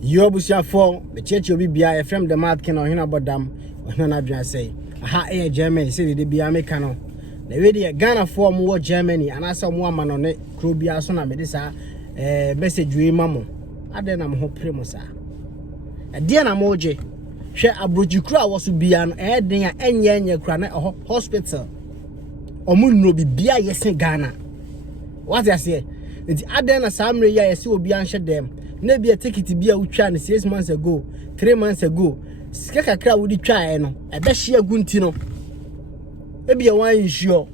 Yobusia for the church will be a from the mouth can or hina bodam or hana say. Aha air Germany say the be Americano. The way Ghana for more Germany and I saw one man on it, Crubia Sona Medisa, message we mammo. I then am hope primosa. A dear Namoje, share a brujukra was to be an adding any cranet or hospital. Or moon no be beer yes in Ghana. What I say, the other na Samre ya yes will be answered them. Maybe a ticket to be a utran 6 months ago, 3 months ago. Skaka crowd would try no. I bet she a guntino. Maybe a wine sure.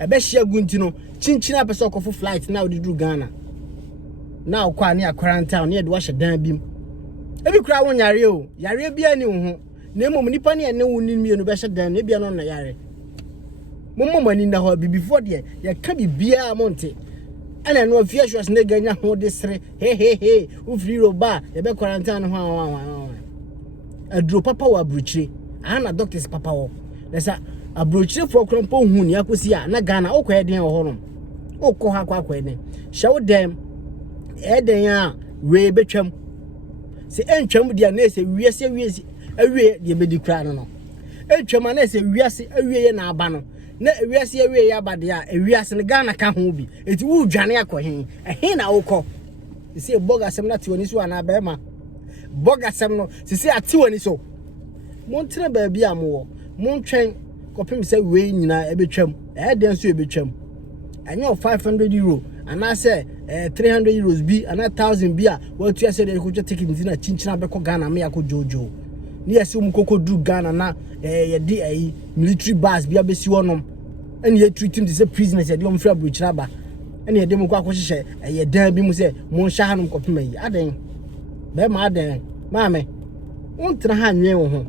I bet she a guntino. Chinchina up a sock of flight now they do Ghana. Now quite near quarantine near the wash a damn beam. Every crowd one yario. Yario be a new name of Nipani and no one in me and better than maybe on the yare. Momo in the hobby before there can be beer monte. And I know if you was nigga hold this hey, Ufri bar, the back quarantine. A draw papa wa bruche. And a doctor's papa. There's a bruche for crumpo hun yakusia, na Ghana, o quaidin or honum. O koha quaidin. Show them, Edena, way betchum. Say, and chum with their nest, we say, a way, the baby crown. And chum, say, we are a way in our banner. Na wiase awie ya bade a wiase ne Ghana ka ho bi eti wu dwane akɔhen ɛhe na wokɔ sisi bogasem na tiwoni so ana bema bogasem no sisi atiwoni so montre ba bia mo montwen kopem sɛ we nyina ebetwam ɛden so ebetwam anyo 500 euro ana sɛ 300 euros bi ana 1000 bi a watu sɛ de ko ticket ntina chinchina be ko Ghana me yakɔ jojo ni yesi koko dru Ghana na ye di military base bia besi wonom ene ye treat him to say prisoners ye dem fra bruchira ba ene ye dem ko akohye ye dan bi mu say mon hya hanom kopema yi aden be ma aden maame untra ha nwe wo ho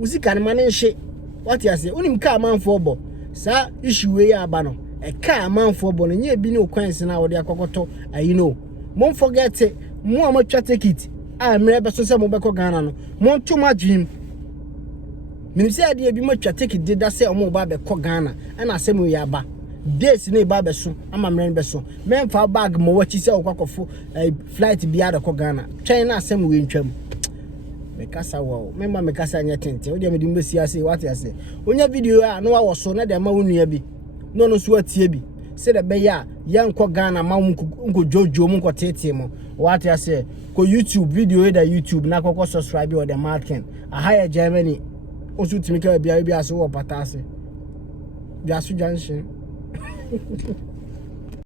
usika ne mane hye what you say unim ka manfo bo sa issue we ya aba no e ka manfo bo no nye bi ne okwanse na wo de akokoto you know mon forget it mo amatwa ticket a mre be so se mo be ko Ghana no mon to ma dream minim se ade bi matwa ticket de da se omo ba be ko Ghana ana asem we aba days ne ba be so ama mre be so memfa bag mo wachi se okwakofo flight bi ada ko Ghana twen na asem we ntwam mekasa wo memba mekasa nya tente wo de me dimbe siase what you say onya video a no wa so na de ma wonua bi no so atie bi se de be ya yanko Ghana ma nko jojo mu nko tete mo what you say ko YouTube video da YouTube na kokko subscribe or the market a higher Germany osu timika bia aso wo patase bia so junction